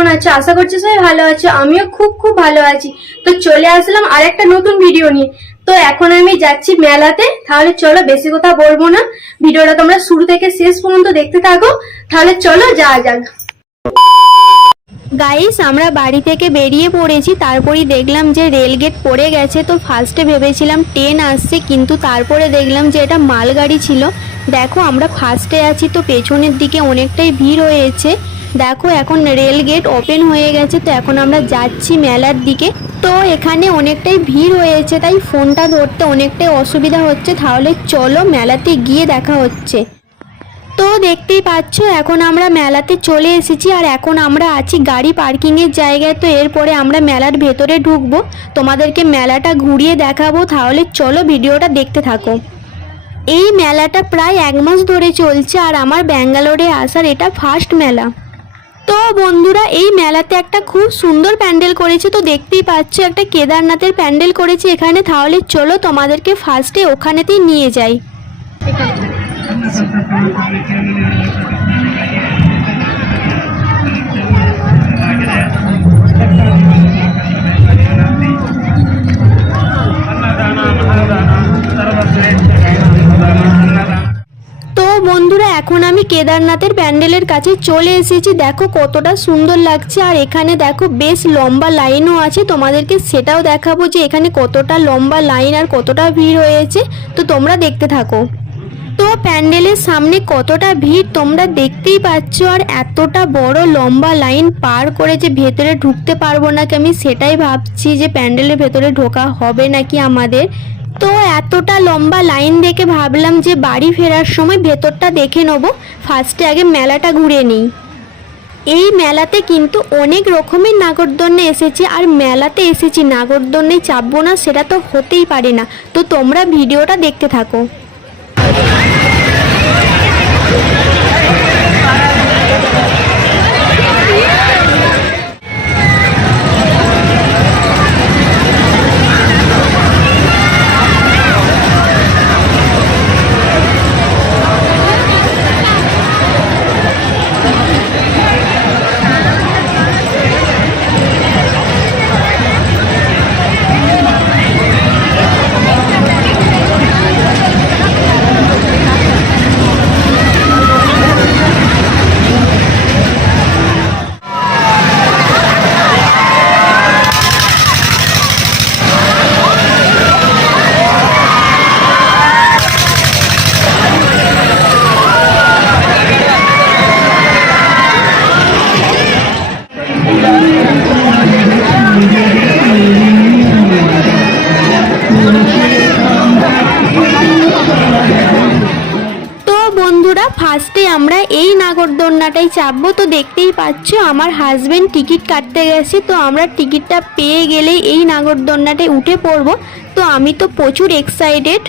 কেমন আছো? আশা করছি সবাই ভালো আছো। আমিও খুব খুব ভালো আছি। তো চলে আসলাম আরেকটা নতুন ভিডিও নিয়ে। তো এখন আমি যাচ্ছি মেলাতে। তাহলে চলো বেশি কথা বলবো না, ভিডিওটা তোমরা শুরু থেকে শেষ পর্যন্ত দেখতে থাকো। তাহলে চলো যাওয়া যাক। গাইস, আমরা বাড়ি থেকে বেরিয়ে পড়েছি, তারপরেই দেখলাম যে রেলগেট পড়ে গেছে। তো ফার্স্টে ভেবেছিলাম ট্রেন আসছে, কিন্তু তারপরে দেখলাম যে এটা মালগাড়ি ছিল। দেখো আমরা ফার্স্টে আছি, তো পেছনের দিকে অনেকটাই ভিড় হয়েছে। দেখো এখন রেলগেট ওপেন হয়ে গেছে, তো এখন আমরা যাচ্ছি মেলার দিকে। তো এখানে অনেকটাই ভিড় হয়েছে, তাই ফোনটা ধরতে অনেকটাই অসুবিধা হচ্ছে। তাহলে চলো মেলাতে গিয়ে দেখা হচ্ছে। তো দেখতেই পাচ্ছ এখন আমরা মেলাতে চলে এসেছি, আর এখন আমরা আছি গাড়ি পার্কিংয়ের জায়গায়। তো এরপরে আমরা মেলার ভেতরে ঢুকবো, তোমাদেরকে মেলাটা ঘুরিয়ে দেখাবো। তাহলে চলো ভিডিওটা দেখতে থাকো। এই মেলাটা প্রায় 1 মাস ধরে চলছে, আর আমার ব্যাঙ্গালোরে আসার এটা ফার্স্ট মেলা। তো বন্ধুরা, এই মেলাতে একটা খুব সুন্দর প্যান্ডেল করেছে। তো দেখতেই পাচ্ছ একটা কেদারনাথের প্যান্ডেল করেছে এখানে। তাহলে চলো তোমাদেরকে ফার্স্টে ওখানেতেই নিয়ে যাই। তো বন্ধুরা, এখন আমি কেদারনাথের প্যান্ডেলের কাছে চলে এসেছি। দেখো কতটা সুন্দর লাগছে, আর এখানে দেখো বেশ লম্বা লাইনও আছে। তোমাদেরকে সেটাও দেখাবো যে এখানে কতটা লম্বা লাইন আর কতটা ভিড় হয়েছে। তো তোমরা দেখতে থাকো। তো প্যান্ডেলের সামনে কতটা ভিড় তোমরা দেখতেই পাচ্ছ, আর এতটা বড় লম্বা লাইন পার করে যে ভেতরে ঢুকতে পারবো নাকি, আমি সেটাই ভাবছি যে প্যান্ডেলের ভেতরে ঢোকা হবে নাকি আমাদের। তো এতটা লম্বা লাইন দেখে ভাবলাম যে বাড়ি ফেরার সময় ভেতরটা দেখে নেবো, ফার্স্টে আগে মেলাটা ঘুরে নিই। এই মেলাতে কিন্তু অনেক রকমের নাগরদোলনা এসেছে, আর মেলাতে এসেছি নাগরদোলনায় চাপবো না সেটা তো হতেই পারে না। তো তোমরা ভিডিওটা দেখতে থাকো। ফার্স্টে আমরা এই নাগরদোলনাটাই চাপবো। তো দেখতেই পাচ্ছ আমার হাজবেন্ড টিকিট কাটতে গেছে, তো আমরা টিকিটটা পেয়ে গেলেই এই নাগরদোলনাটায় উঠে পড়বো। তো আমি তো প্রচুর এক্সাইটেড।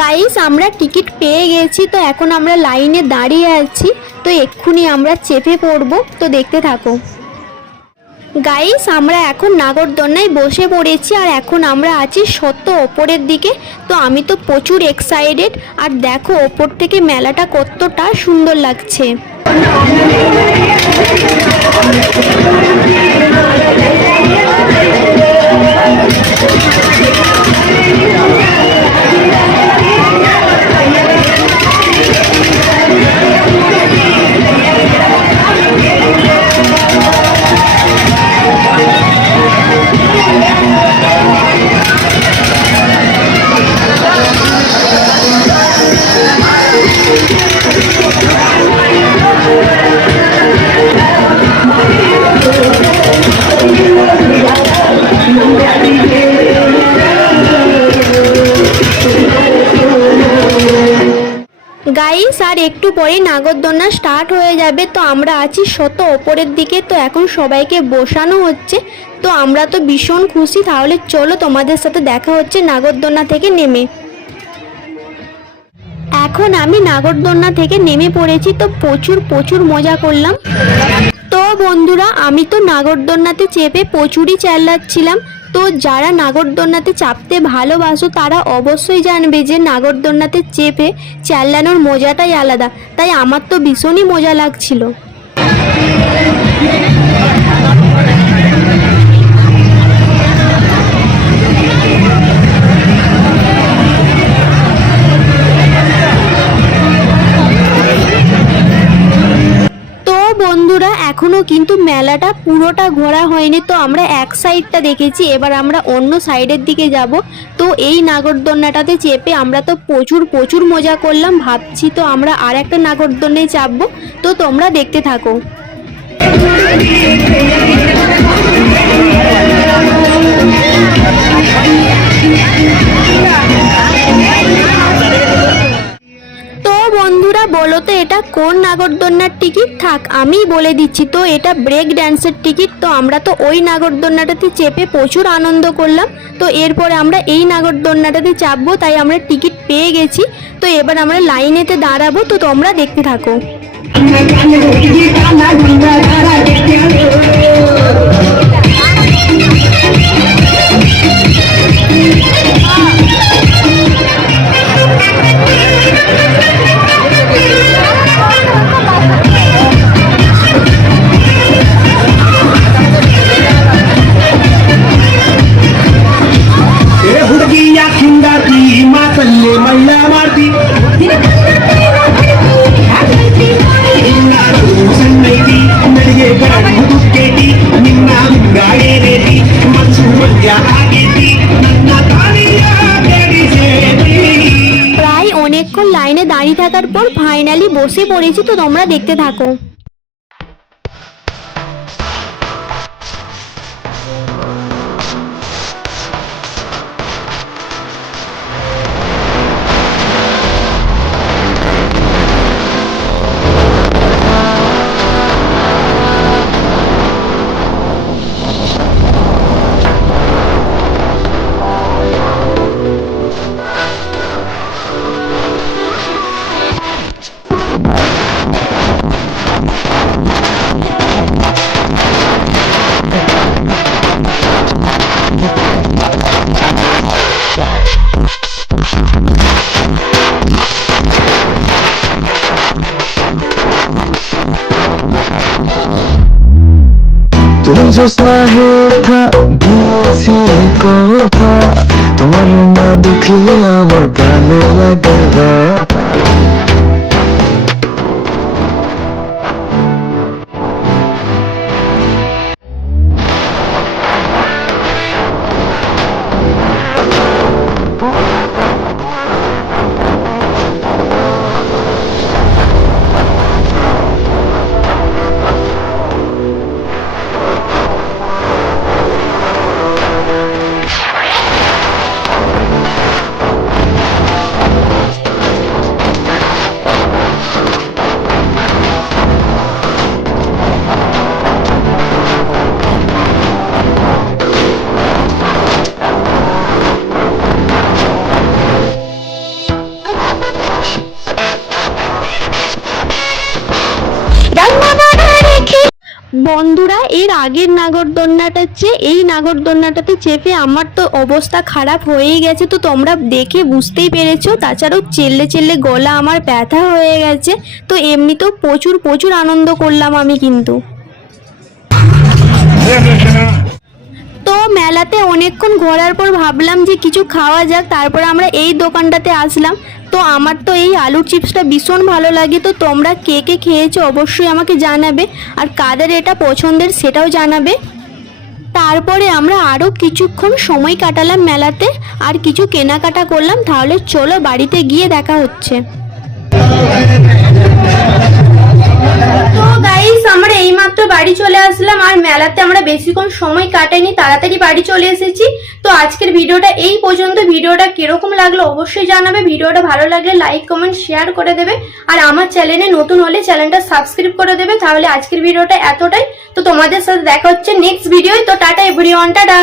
গাইস, আমরা টিকিট পেয়ে গেছি, তো এখন আমরা লাইনে দাঁড়িয়ে আছি। তো এক্ষুনি আমরা চেপে পড়বো, তো দেখতে থাকো। গাইস, আমরা এখন নাগরদোলনায় বসে পড়েছি, আর এখন আমরা আছি শত ওপরের দিকে। তো আমি তো প্রচুর এক্সাইটেড, আর দেখো ওপর থেকে মেলাটা কতটা সুন্দর লাগছে। গাইস, আর একটু পরে নাগরদোলনা স্টার্ট হয়ে যাবে। তো আমরা আছি শত ওপরের দিকে, তো এখন সবাইকে বসানো হচ্ছে। তো আমরা তো ভীষণ খুশি। তাহলে চলো তোমাদের সাথে দেখা হচ্ছে নাগরদোলনা থেকে নেমে। এখন আমি নাগরদোলনা থেকে নেমে পড়েছি, তো প্রচুর প্রচুর মজা করলাম। তো বন্ধুরা, আমি তো নাগরদোলনাতে চেপে প্রচুরই চেল্লাচ্ছিলাম। তো যারা নাগরদোলনাতে চাপতে ভালোবাসো তারা অবশ্যই জানবে যে নাগরদোলনাতে চেপে চেল্লানোর মজাটাই আলাদা। তাই আমার তো ভীষণই মজা লাগছিল। বন্ধুরা, এখনো কিন্তু মেলাটা পুরোটা ঘোরা হয়নি। তো আমরা এক সাইডটা দেখেছি, এবার আমরা অন্য সাইডের দিকে যাব। তো এই নাগরদোলনাটাতে চেপে আমরা তো প্রচুর প্রচুর মজা করলাম। ভাবছি তো আমরা আর একটা নাগরদোলনায় চাপবো। তো তোমরা দেখতে থাকো। বন্ধুরা বলো তো এটা কোন নাগরদোলনার টিকিট? থাক আমি বলে দিচ্ছি, তো এটা ব্রেক ড্যান্সের টিকিট। তো আমরা তো ওই নাগরদোলনাটাতে চেপে প্রচুর আনন্দ করলাম। তো এরপরে আমরা এই নাগরদোলনাটাতে চাপবো, তাই আমরা টিকিট পেয়ে গেছি। তো এবার আমরা লাইনেতে দাঁড়াবো। তো তোমরা দেখতে থাকো। প্রায় অনেকক্ষণ লাইনে দাঁড়িয়ে থাকার পর ফাইনালি বসে পড়েছি। তো তোমরা দেখতে থাকো। তুমি জোসনাহে ওঠা দিয়েছি কথা, তোমার না দেখলে আমার ভালো লাগে না। বন্ধুরা, এর আগের নাগরদোলনাটার চেয়ে এই নাগরদোলনাটাতে চেপে আমার তো অবস্থা খারাপ হয়েই গেছে। তো তোমরা দেখে বুঝতেই পেরেছো। তাছাড়াও চেল্লে চেল্লে গলা আমার ব্যথা হয়ে গেছে। তো এমনিতেও প্রচুর প্রচুর আনন্দ করলাম আমি কিন্তু। তো মেলাতে অনেকক্ষণ ঘোরার পর ভাবলাম যে কিছু খাওয়া যাক। তারপর আমরা এই দোকানটাতে আসলাম। তো আমার তো এই আলুর চিপসটা ভীষণ ভালো লাগে। তো তোমরা কে কে খেয়েছো অবশ্যই আমাকে জানাবে, আর কাদের এটা পছন্দের সেটাও জানাবে। তারপরে আমরা আরও কিছুক্ষণ সময় কাটালাম মেলাতে, আর কিছু কেনাকাটা করলাম। তাহলে চলো বাড়িতে গিয়ে দেখা হচ্ছে। তো গাইস আমরা এইমাত্র বাড়ি চলে আসলাম, আর মেলাতে আমরা বেশিক্ষণ সময় কাটাইনি, তাড়াতাড়ি বাড়ি চলে এসেছি। তো আজকের ভিডিওটা এই পর্যন্ত। ভিডিওটা কিরকম লাগলো অবশ্যই জানাবে। ভিডিওটা ভালো লাগলে লাইক কমেন্ট শেয়ার করে দেবে, আর আমার চ্যানেলে নতুন হলে চ্যানেলটা সাবস্ক্রাইব করে দেবে। তাহলে আজকের ভিডিওটা এতটাই। তো তোমাদের সাথে দেখা হচ্ছে নেক্সট ভিডিও। তো টাটা এভরিওয়ান, টাটা।